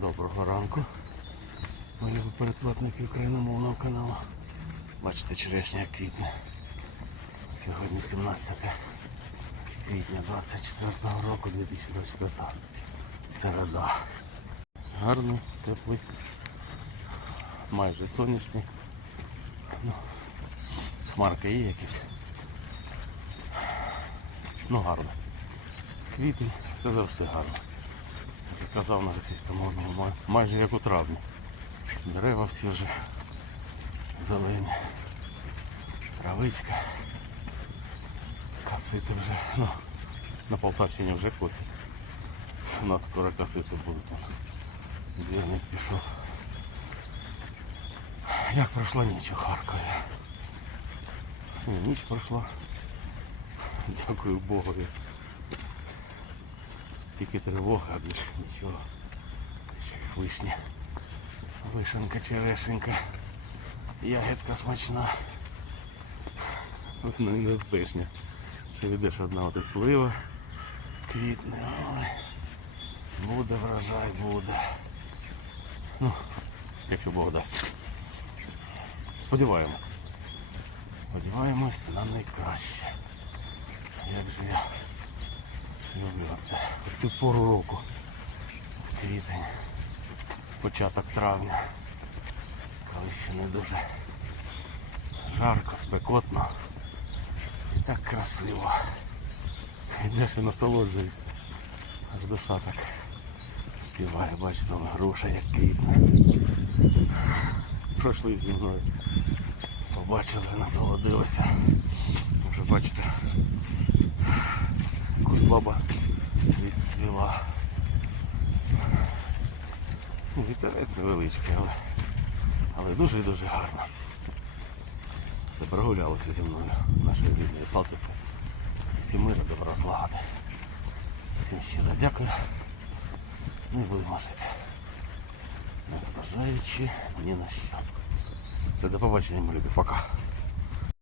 Доброго ранку. Мої передплатники україномовного каналу. Бачите, черешня як квітне. Сьогодні 17 квітня 24 року 2024. Середа. Гарний, теплий, майже сонячний. Ну, хмарки є якісь. Ну гарно. Квітень це завжди гарно. Як казав на російськомовному, майже як у травні. Дерева всі вже зелені. Травичка. Касити вже. Ну, на Полтавщині вже косять. У нас скоро касити будуть. Двірник пішов. Як пройшла ніч у Харкові? Ні, ніч пройшла. Дякую Богові. Тільки тривога, а більше нічого. Ще вишня. Вишенка, черешенька. Ягідка смачна. Ну і не вишня. Ще йдеш одна от слива. Квітне. Буде врожай, буде. Ну, якщо Бог дасть. Сподіваємось. Сподіваємось на найкраще. Як же я люблю оце. Оцю пору року. Квітень. Початок травня. Коли ще не дуже жарко, спекотно. І так красиво. Йдеш і насолоджуєшся. Аж душа так співає, бачите, вона груша як квітне. Пройшли зі мною. Побачили, насолодилися. Вже бачите, кульбаба відцвіла. Ну, Вітерець невеличкий, але, але дуже і дуже гарно. Все прогулялося зі мною нашою рідною Салтівкою. Всім мира, добра злагоди. Всім щиро дякую. Ну і будемо жити. Не зважаючи ні на що. Все, до побачення, мої любі. Пока.